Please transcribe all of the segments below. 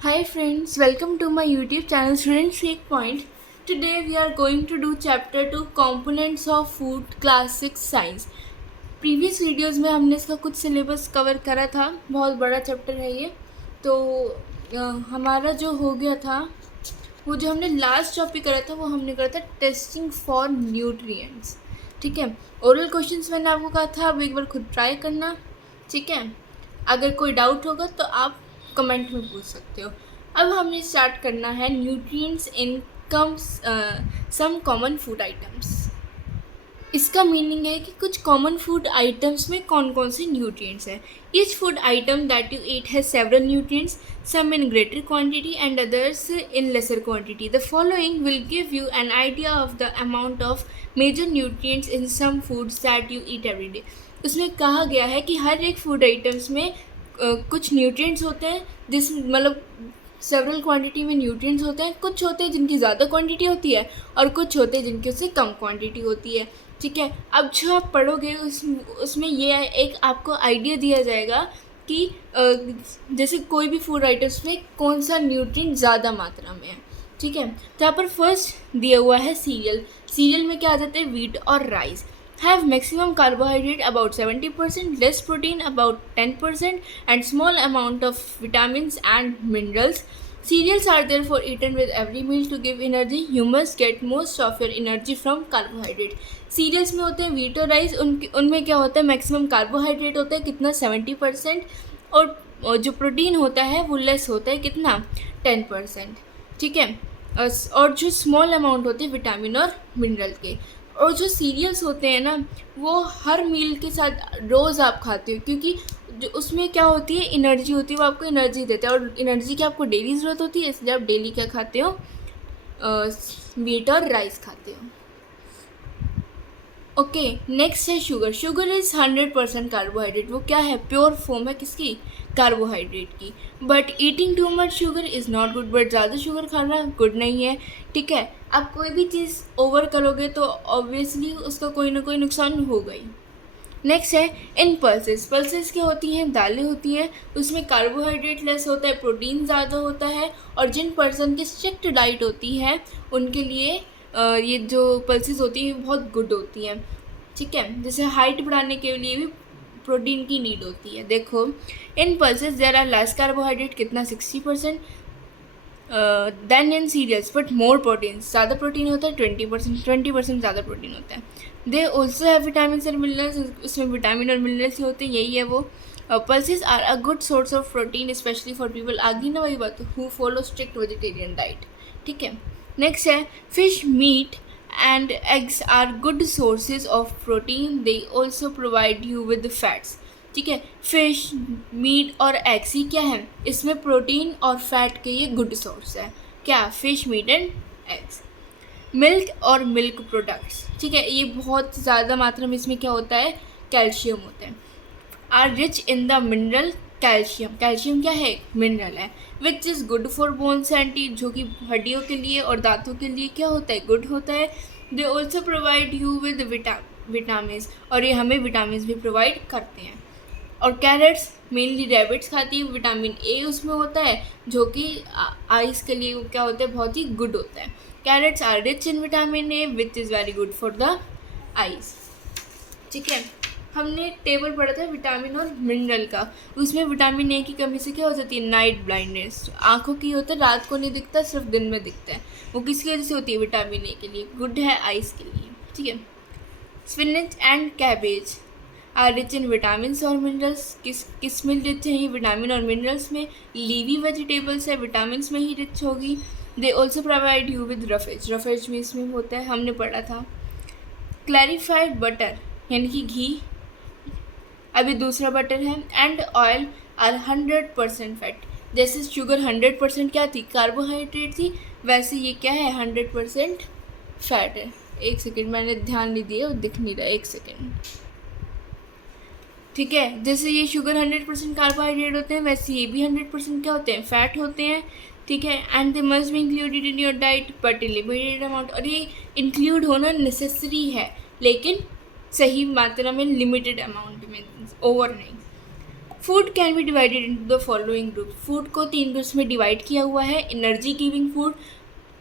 Hi friends, welcome to my YouTube channel Student Shake Point. Today we are going to do chapter 2 Components of Food Class 6 Science. Previous videos में हमने इसका कुछ syllabus cover करा था, बहुत बड़ा chapter है ये। तो हमारा जो हो गया था, वो जो हमने लास्ट टॉपिक करा था वो हमने करा था टेस्टिंग फॉर न्यूट्रिएंट्स। ठीक है, ओरल क्वेश्चंस मैंने आपको कहा था, अब एक बार खुद ट्राई करना। ठीक है, अगर कोई डाउट होगा तो आप कमेंट में पूछ सकते हो। अब हमने स्टार्ट करना है nutrients in some common food items. इसका मीनिंग है कि कुछ कॉमन फूड आइटम्स में कौन कौन से न्यूट्रिएंट्स हैं। Each food item that you eat has several nutrients, some in greater quantity and others in lesser quantity. The following will give you an idea of the amount of major nutrients in some foods that you eat every day. उसमें कहा गया है कि हर एक food items में कुछ nutrients होते हैं, जिस मतलब सेवरल क्वांटिटी में न्यूट्रिएंट्स होते हैं। कुछ होते हैं जिनकी ज़्यादा क्वांटिटी होती है और कुछ होते हैं जिनकी उससे कम क्वांटिटी होती है। ठीक है, अब जो आप पढ़ोगे उसमें ये एक आपको आइडिया दिया जाएगा कि जैसे कोई भी फूड आइटम्स में कौन सा न्यूट्रिएंट ज़्यादा मात्रा में है। ठीक है, तो यहाँ पर फर्स्ट दिया हुआ है सीरियल। सीरियल में क्या आ जाता है, वीट और rice. Have maximum carbohydrate about 70%, less protein about 10%, and small amount of vitamins and minerals. Cereals are therefore eaten with every meal to give energy. You must get most of your energy from carbohydrate. Cereals में होते हैं wheat और rice, उनमें क्या होता है, maximum carbohydrate होता है कितना 70%, और जो प्रोटीन होता है वो लेस होता है कितना 10%। ठीक है, और जो स्मॉल अमाउंट होते हैं विटामिन और मिनरल के। और जो सीरियल्स होते हैं ना, वो हर मील के साथ रोज़ आप खाते हो, क्योंकि जो उसमें क्या होती है, एनर्जी होती है, वो आपको एनर्जी देता है, और एनर्जी की आपको डेली ज़रूरत होती है, इसलिए आप डेली क्या खाते हो, वीट और राइस खाते हो। ओके, नेक्स्ट है शुगर। Sugar is 100% carbohydrate. वो क्या है, प्योर फॉर्म है किसकी, कार्बोहाइड्रेट की। But eating too much sugar is not good. But ज़्यादा शुगर खाना गुड नहीं है। ठीक है, आप कोई भी चीज़ ओवर करोगे तो ऑब्वियसली उसका कोई ना कोई नुकसान होगा ही। नेक्स्ट है इन पल्सेस। पल्सेस क्या होती हैं, दालें होती हैं, उसमें कार्बोहाइड्रेट लेस होता है, प्रोटीन ज़्यादा होता है, और जिन पर्सन की स्ट्रिक्ट डाइट होती है उनके लिए ये जो पल्सेस होती हैं बहुत गुड होती हैं। ठीक है, जैसे हाइट बढ़ाने के लिए भी प्रोटीन की नीड होती है। देखो, in pulses there are less carbohydrate कितना 60% than in cereals, but more protein, ज़्यादा प्रोटीन होता है 20% ज़्यादा प्रोटीन होता है। They also have vitamin and minerals, उसमें विटामिन और मिनरल्स ही होते हैं, यही है वो। Pulses are a good source of protein specially for people, आगे ना वही बात, who follow strict vegetarian diet. ठीक है, नेक्स्ट है fish, meat and eggs are good sources of protein. They also provide you with fats. ठीक है, fish, meet और एग्स ही क्या है, इसमें प्रोटीन और फैट के ये गुड सोर्स है। क्या, fish, meat and eggs. Milk और मिल्क प्रोडक्ट्स, ठीक है, ये बहुत ज़्यादा मात्रा में इसमें क्या होता है, कैल्शियम होता है। Are rich in the mineral calcium. Calcium क्या है, मिनरल है। Which is good for bones and teeth, जो कि हड्डियों के लिए और दांतों के लिए क्या होता है, गुड होता है। They also provide you with vitamin, और ये हमें विटामिन भी प्रोवाइड करते हैं। और कैरेट्स मेनली रैबिट्स खाती है, विटामिन ए उसमें होता है, जो कि आइज़ के लिए क्या होता है, बहुत ही गुड होता है। Carrots are rich in vitamin A which is very good for the eyes. ठीक है, हमने टेबल पढ़ा था विटामिन और मिनरल का, उसमें विटामिन ए की कमी से क्या हो जाती है, नाइट ब्लाइंडनेस, आँखों की होता है, रात को नहीं दिखता, सिर्फ दिन में दिखता है। वो किसकी वजह से होती है, विटामिन ए के लिए, गुड है आइज़ के लिए। ठीक है, spinach and cabbage are rich in vitamin और मिनरल्स। किस में रिच है ये, विटामिन और मिनरल्स में। लीवी वेजिटेबल्स है, विटामिन में ही रिच होगी। They also provide you with roughage, roughage में इसमें होता है, हमने पढ़ा था। क्लैरिफाइड बटर यानी कि घी, अभी दूसरा बटर है। And oil are 100% fat. जैसे शुगर 100% क्या थी, कार्बोहाइड्रेट थी, वैसे ये क्या है, 100% फैट है। एक सेकेंड, मैंने ध्यान नहीं दिया और दिख नहीं रहा, एक सेकेंड। ठीक है, जैसे ये शुगर 100% कार्बोहाइड्रेट होते हैं, वैसे ये भी 100% क्या होते हैं, फैट होते हैं। ठीक है, and they must be included in your diet but limited amount, और ये इंक्लूड होना नेसेसरी है, लेकिन सही मात्रा में, लिमिटेड अमाउंट में, ओवर नहीं। Food can be divided into the following group. Food को 3 ग्रुप्स में डिवाइड किया हुआ है। एनर्जी गिविंग फूड,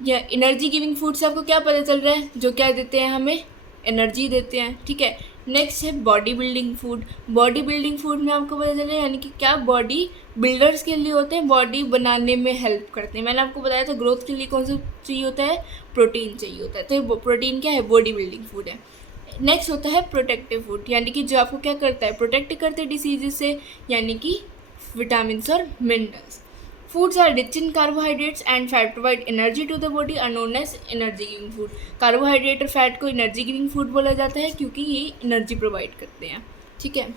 या एनर्जी गिविंग फूड से आपको क्या पता चल रहा है, जो क्या देते हैं, हमें एनर्जी देते हैं, ठीक है। नेक्स्ट है body building food. Body building food में आपको पता चल रहा है यानी कि क्या बॉडी बिल्डर्स के लिए होते हैं, बॉडी बनाने में हेल्प करते हैं। मैंने आपको बताया था ग्रोथ के लिए कौन सा चाहिए होता है, प्रोटीन चाहिए होता है, तो प्रोटीन क्या है, बॉडी बिल्डिंग फूड है। नेक्स्ट होता है प्रोटेक्टिव फूड, यानी कि जो आपको क्या करता है, प्रोटेक्ट करते हैं डिसीजेज से, यानी कि विटामिन और minerals. Foods are rich in carbohydrates and fat provide energy to the body are known as energy giving food। Carbohydrate और फैट को एनर्जी गिविंग फूड बोला जाता है क्योंकि ये एनर्जी प्रोवाइड करते हैं, ठीक है।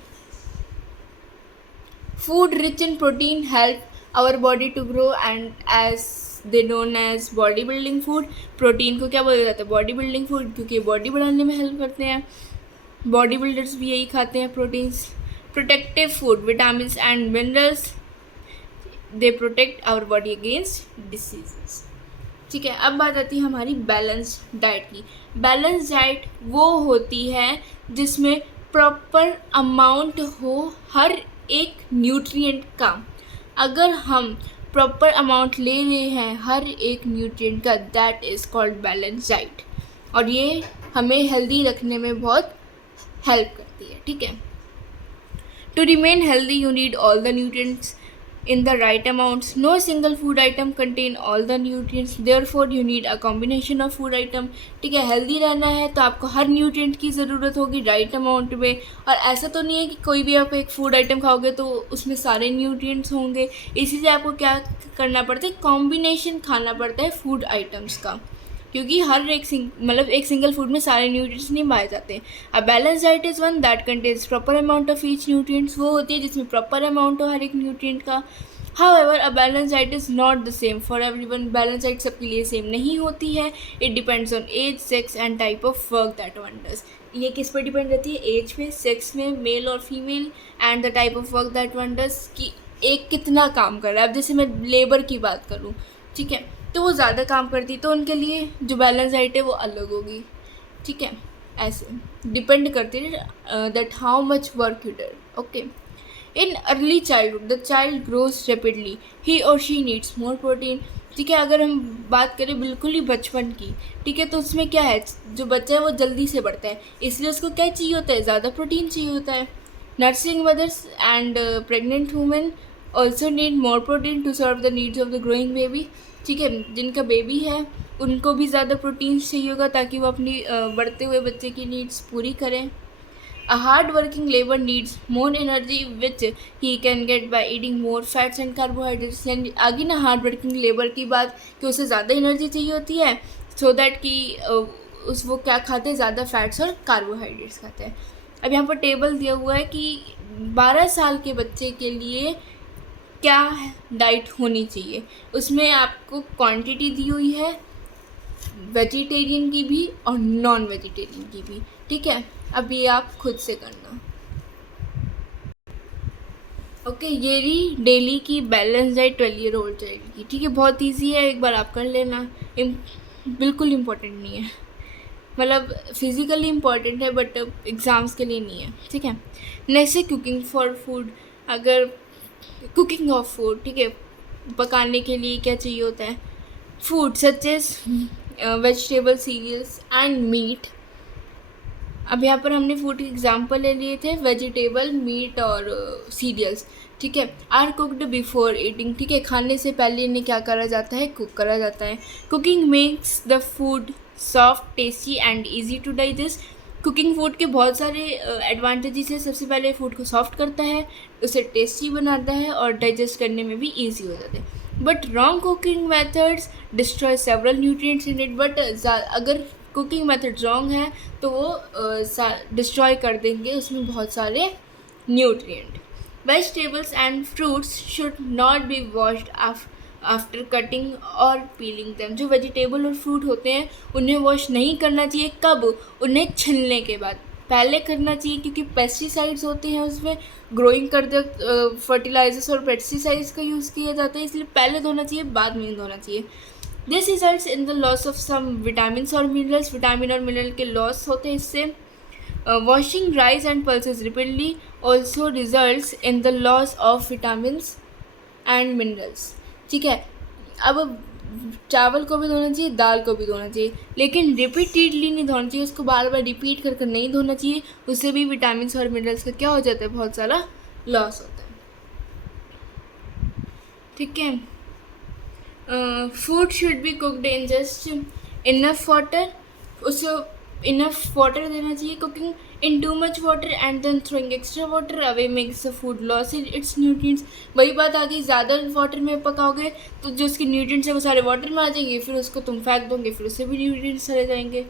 Food rich in protein help our body to grow and as they known as body building food. Protein को क्या बोला जाता है, बॉडी बिल्डिंग फूड, क्योंकि बॉडी बढ़ाने में हेल्प करते हैं। बॉडी बिल्डर्स भी यही खाते हैं, proteins. Protective food, vitamin and minerals, they protect our body against diseases, ठीक है। अब बात आती है हमारी बैलेंस्ड डाइट की। बैलेंस डाइट वो होती है जिसमें प्रॉपर अमाउंट हो हर एक न्यूट्रिएंट का। अगर हम प्रॉपर अमाउंट ले रहे हैं हर एक न्यूट्रिएंट का, that is called balance diet, और ये हमें हेल्दी रखने में बहुत हेल्प करती है, ठीक है। To remain healthy you need all the nutrients in the right amounts. No single food item contain all the nutrients, therefore you need a combination of food item, ठीक है। हेल्दी रहना है तो आपको हर न्यूट्रिएंट की ज़रूरत होगी राइट अमाउंट में, और ऐसा तो नहीं है कि कोई भी आप एक फूड आइटम खाओगे तो उसमें सारे न्यूट्रिएंट्स होंगे। इसीलिए आपको क्या करना पड़ता है, कॉम्बिनेशन खाना पड़ता है फूड आइटम्स का, क्योंकि हर एक एक सिंगल फूड में सारे न्यूट्रिएंट्स नहीं पाए जाते। अ balance diet is one that contains proper amount of each nutrients, वो होती है जिसमें प्रॉपर अमाउंट हो हर एक न्यूट्रिएंट का। However a balance diet is not the same for everyone. Balance diet सबके लिए सेम नहीं होती है। It depends on age, sex and type of work that one does. ये किस पर डिपेंड रहती है, एज पे, सेक्स में, मेल और female, and the type of work that one does, कि एक कितना काम कर रहा है। अब जैसे मैं लेबर की बात करूँ, ठीक है, तो वो ज़्यादा काम करती तो उनके लिए जो बैलेंस डाइट है वो अलग होगी, ठीक है। ऐसे डिपेंड करती है that how much work you do, okay. In early childhood the child grows rapidly, he or she needs more protein, ठीक है। अगर हम बात करें बिल्कुल ही बचपन की, ठीक है, तो उसमें क्या है, जो बच्चा है वो जल्दी से बढ़ता है, इसलिए उसको क्या चाहिए होता है, ज़्यादा प्रोटीन चाहिए होता है। Nursing mothers and pregnant women also need more protein to serve the needs of the growing baby, ठीक है। जिनका बेबी है उनको भी ज़्यादा प्रोटीन चाहिए होगा ताकि वो अपनी बढ़ते हुए बच्चे की नीड्स पूरी करें। A hard working labour needs more energy which he can get by eating more fats and carbohydrates. यानी आगे ना हार्ड वर्किंग लेबर की बात, कि उसे ज़्यादा एनर्जी चाहिए होती है सो दैट कि उस वो क्या खाते हैं, ज़्यादा फैट्स और कार्बोहाइड्रेट्स खाते हैं। अब यहाँ पर टेबल दिया हुआ है कि 12 साल के बच्चे के लिए क्या डाइट होनी चाहिए। उसमें आपको क्वांटिटी दी हुई है वेजिटेरियन की भी और नॉन वेजिटेरियन की भी, ठीक है। अब ये आप खुद से करना, ओके। ये रही डेली की balance diet 12 year old child की, ठीक है। बहुत इजी है, एक बार आप कर लेना। बिल्कुल इम्पोर्टेंट नहीं है, मतलब फिज़िकली इम्पॉर्टेंट है बट एग्ज़ाम्स के लिए नहीं है, ठीक है। नेक्स्ट है कुकिंग फॉर फूड। अगर कुकिंग ऑफ फूड, ठीक है, पकाने के लिए क्या चाहिए होता है, food such as vegetable, cereals and meat. अब यहाँ पर हमने फूड के एग्जांपल ले लिए थे, वेजिटेबल, मीट और सीरियल्स, ठीक है। आर कुकड बिफोर ईटिंग, ठीक है, खाने से पहले इन्हें क्या करा जाता है, कुक करा जाता है। Cooking makes the food soft, tasty and easy to digest. Cooking food के बहुत सारे एडवांटेजेस है। सबसे पहले फूड को सॉफ्ट करता है, उसे टेस्टी बनाता है और डाइजेस्ट करने में भी ईजी हो जाता है। But wrong cooking methods destroy several nutrients in it. But अगर कुकिंग मेथड रॉन्ग है तो वो डिस्ट्रॉय कर देंगे उसमें बहुत सारे nutrient. Vegetables and fruits should not be washed after cutting और पीलिंग देम। जो वेजिटेबल और फ्रूट होते हैं उन्हें वॉश नहीं करना चाहिए, कब, उन्हें छिलने के बाद। पहले करना चाहिए क्योंकि पेस्टिसाइड्स होते हैं उसमें, ग्रोइंग करते फर्टिलाइजर्स और पेस्टिसाइड्स का यूज़ किया जाता है, इसलिए पहले धोना चाहिए, बाद में धोना चाहिए। This results in the loss of some vitamin और मिनरल्स। विटामिन और मिनरल के लॉस होते हैं इससे। Washing rice and pulses repeatedly also results in the loss of vitamins and minerals. ठीक है, अब चावल को भी धोना चाहिए, दाल को भी धोना चाहिए, लेकिन रिपीटेडली नहीं धोना चाहिए, उसको बार बार रिपीट कर कर नहीं धोना चाहिए, उससे भी विटामिन और मिनरल्स का क्या हो जाता है, बहुत सारा लॉस होता है. ठीक है. Food should be cooked in just enough water, उसको इनफ वाटर देना चाहिए. Cooking in too much water and then throwing extra water away makes the food loss its nutrients. वही बात आ गई, ज़्यादा वाटर में पकाओगे तो जो उसके न्यूट्रिएंट्स है वो सारे वाटर में आ जाएंगे, फिर उसको तुम फेंक दोगे, फिर उससे भी न्यूट्रिएंट्स चले जाएंगे.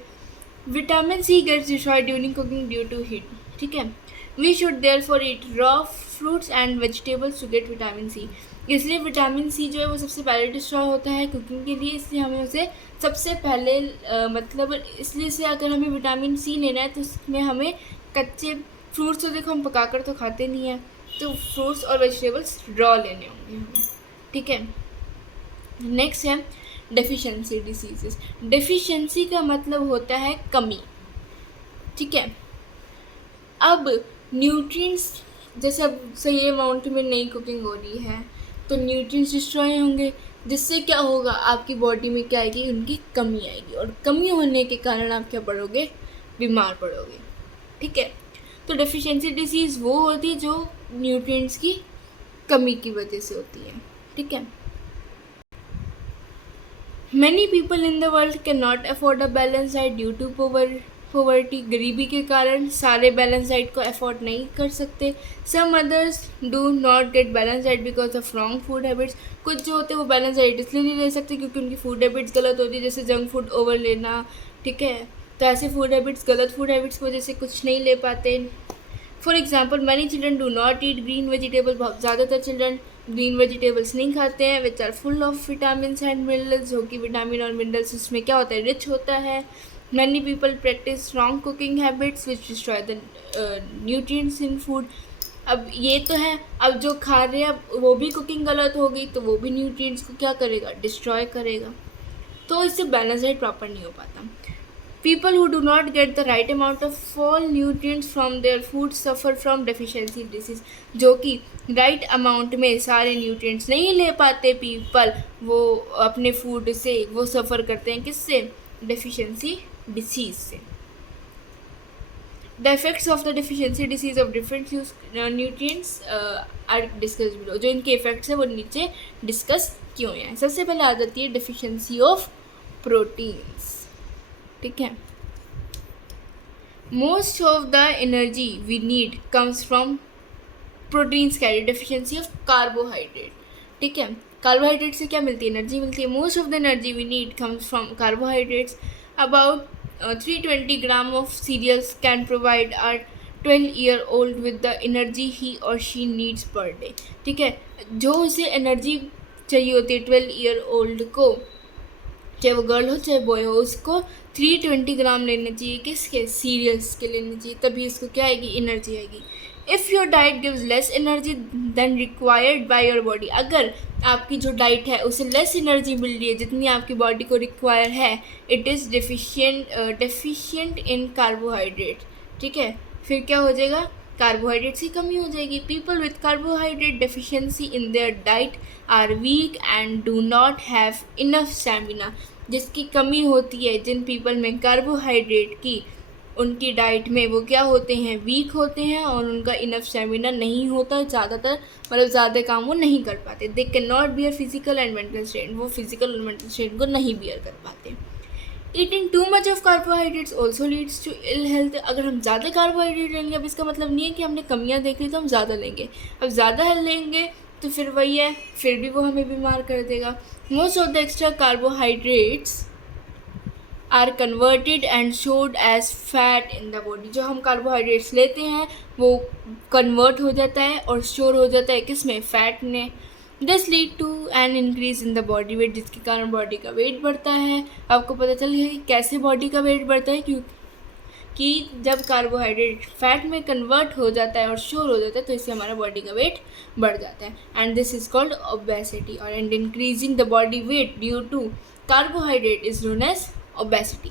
Vitamin C gets destroyed during cooking due to heat. ठीक है. We should therefore eat raw fruits and vegetables to get vitamin C. इसलिए विटामिन सी जो है वो सबसे पहले डिस्ट्रॉय होता है कुकिंग के लिए, इसलिए हमें उसे सबसे पहले मतलब इसलिए से अगर हमें विटामिन सी लेना है तो उसमें हमें कच्चे फ्रूट्स, तो देखो हम पकाकर तो खाते नहीं हैं, तो फ्रूट्स और वेजिटेबल्स रॉ लेने होंगे हमें. ठीक है. नेक्स्ट है डेफिशिएंसी डिसीजेस. डेफिशिएंसी का मतलब होता है कमी. ठीक है. अब न्यूट्रिएंट्स जैसे अब सही अमाउंट में नई कुकिंग हो रही है तो न्यूट्रिएंट्स डिस्ट्रॉय होंगे, जिससे क्या होगा, आपकी बॉडी में क्या आएगी, उनकी कमी आएगी, और कमी होने के कारण आप क्या पड़ोगे, बीमार पड़ोगे. ठीक है. तो डेफिशिएंसी डिसीज़ वो होती है जो न्यूट्रिएंट्स की कमी की वजह से होती है. ठीक है. Many people in the world can not afford a balance diet due to poverty. गरीबी के कारण सारे बैलेंस डाइट को अफोर्ड नहीं कर सकते. Some others do not get balance diet because of wrong food habits. कुछ जो होते हैं वो बैलेंस डाइट इसलिए नहीं ले सकते क्योंकि उनकी फूड हैबिट्स गलत होती है, जैसे जंक फूड ओवर लेना. ठीक है. तो ऐसे फूड हैबिट्स, गलत फूड हैबिट्स की वजह से कुछ नहीं ले पाते. For example many children do not eat green vegetable. बहुत ज़्यादातर चिल्ड्रन ग्रीन वेजिटेबल्स नहीं खाते हैं, which are full of vitamin and minerals, जो कि विटामिन और मिनरल्स उसमें क्या होता है, रिच होता है. Many people practice wrong cooking habits which destroy the nutrients in food. अब ये तो है, अब जो खा रहे हैं अब वो भी कुकिंग गलत होगी तो वो भी न्यूट्रिएंट्स को क्या करेगा, डिस्ट्रॉय करेगा. तो इससे बैलेंस डाइट प्रॉपर नहीं हो पाता. People who do not get the right amount of all nutrients from their food suffer from deficiency disease. जो कि right amount में सारे nutrients नहीं ले पाते people, वो अपने food से वो suffer करते हैं किससे, deficiency disease से. The effects of the deficiency disease of different nutrients are discussed below. जो इनके effects है वो नीचे discuss किए हुए हैं. सबसे पहले आ जाती है deficiency of proteins. ठीक है. Most of the energy we need comes from proteins carry deficiency of carbohydrate. ठीक है. कार्बोहाइड्रेट से क्या मिलती है, एनर्जी मिलती है. Most of the energy we need comes from carbohydrates. About 320 gram of cereals can provide our 12-year-old with the energy he or she needs per day. ठीक है. जो उसे एनर्जी चाहिए होती है 12-year-old को, चाहे वो गर्ल हो चाहे बॉय हो, उसको 320 ग्राम लेने चाहिए. किसके, सीरियल्स के लेने चाहिए, तभी उसको क्या आएगी, एनर्जी आएगी. If your diet gives less energy than required by your body. अगर आपकी जो डाइट है उसे लेस एनर्जी मिल रही है जितनी आपकी बॉडी को रिक्वायर है, it is deficient in carbohydrate. ठीक है. फिर क्या हो जाएगा, कार्बोहाइड्रेट्स की कमी हो जाएगी. People with carbohydrate deficiency in their diet are weak and do not have enough stamina. जिसकी कमी होती है जिन पीपल में कार्बोहाइड्रेट की, उनकी डाइट में वो क्या होते हैं, वीक होते हैं और उनका इनफ स्टैमिना नहीं होता. ज़्यादातर मतलब ज़्यादा काम वो नहीं कर पाते. They can not bear physical and mental strain. वो फिजिकल और मेंटल स्ट्रेन को नहीं बियर कर पाते. Eating too much of carbohydrates also leads to ill health. अगर हम ज़्यादा कार्बोहाइड्रेट लेंगे, अब इसका मतलब नहीं है कि हमने कमियाँ देख ली तो हम ज़्यादा लेंगे. अब ज़्यादा लेंगे तो फिर वही है, फिर भी वो हमें बीमार कर देगा. Most of the extra carbohydrates are converted and stored as fat in the body. जो हम कार्बोहाइड्रेट्स लेते हैं वो कन्वर्ट हो जाता है और स्टोर हो जाता है किस में, फैट में. This lead to an increase in the body weight, जिसके कारण बॉडी का वेट बढ़ता है. आपको पता चल गया कि कैसे बॉडी का वेट बढ़ता है, क्योंकि जब कार्बोहाइड्रेट फैट में कन्वर्ट हो जाता है और स्टोर हो जाता है तो इससे हमारा बॉडी का वेट बढ़ जाता है. And this is called obesity. और and increasing the body weight due to carbohydrate is known as obesity.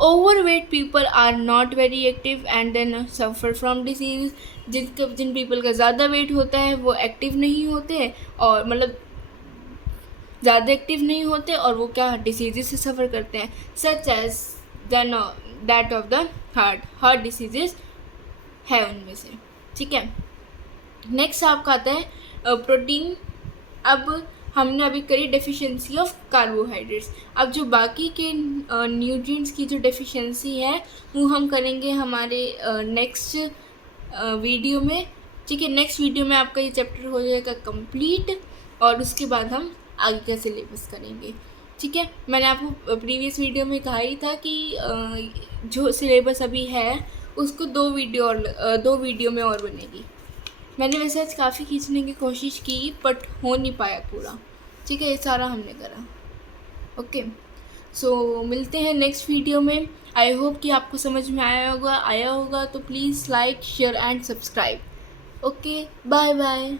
Overweight people are not very active and then suffer from disease. जिन पीपल का ज़्यादा wait होता है वो एक्टिव नहीं होते, और मतलब ज़्यादा एक्टिव नहीं होते, और वो क्या डिसीज़ से सफ़र करते हैं, such as than that of the heart diseases है उनमें से। ठीक है, नेक्स्ट आपका आता है प्रोटीन। अब हमने अभी करी डेफिशिएंसी ऑफ कार्बोहाइड्रेट्स। अब जो बाकी के न्यूट्रिएंट्स की जो डेफिशिएंसी है वो हम करेंगे हमारे नेक्स्ट वीडियो में। ठीक है, नेक्स्ट वीडियो में आपका ये चैप्टर हो जाएगा कंप्लीट, और उसके बाद हम आगे का सिलेबस करेंगे। ठीक है, मैंने आपको प्रीवियस वीडियो में कहा ही था कि जो सिलेबस अभी है उसको 2 वीडियो में और बनेगी। मैंने वैसे आज काफ़ी खींचने की कोशिश की बट हो नहीं पाया पूरा। ठीक है, ये सारा हमने करा। ओके, सो मिलते हैं नेक्स्ट वीडियो में। आई होप कि आपको समझ में आया होगा तो please like share and subscribe. Okay, bye bye.